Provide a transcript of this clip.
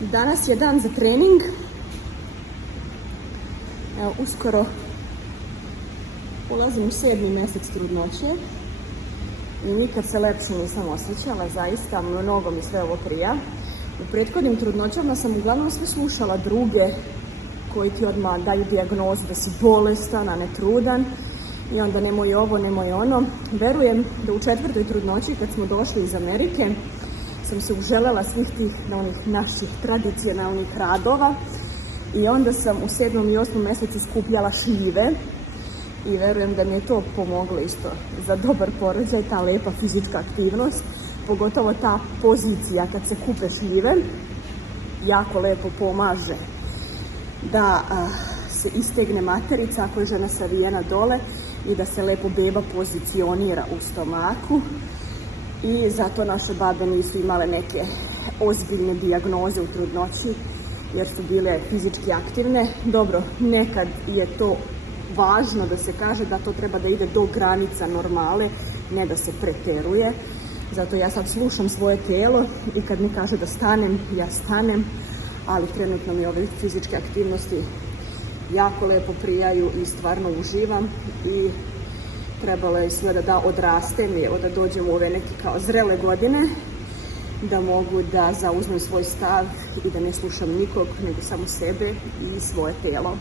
Danas je dan za trening. Evo, uskoro ulazim u 7. mjesec trudnoće i nikad se lepše nisam osjećala, zaista mnogo mi sve ovo prija. U prethodnim trudnoćama sam uglavnom sve slušala druge koji ti odmah daju dijagnozu da si bolestan, a ne trudan i onda nemoj ovo, nemoj ono. Verujem da u 4. trudnoći kad smo došli iz Amerike sam se uželjela svih tih onih naših tradicionalnih radova i onda sam u 7. i 8. mjesecu skupljala šljive i verujem da mi je to pomoglo isto za dobar porođaj, ta lepa fizička aktivnost, pogotovo ta pozicija kad se kupe šljive, jako lepo pomaže da se istegne materica ako je žena savijena dole i da se lepo beba pozicionira u stomaku. I zato naše babe nisu imale neke ozbiljne dijagnoze u trudnoći jer su bile fizički aktivne. Dobro, nekad je to važno da se kaže da to treba da ide do granica normale, ne da se preteruje. Zato ja sad slušam svoje tijelo i kad mi kaže da stanem, ja stanem, ali trenutno mi ove fizičke aktivnosti jako lepo prijaju i stvarno uživam i trebalo je sve da odrastem i da dođem u ove neke kao zrele godine, da mogu da zauzmem svoj stav i da ne slušam nikog, nego samo sebe i svoje tijelo.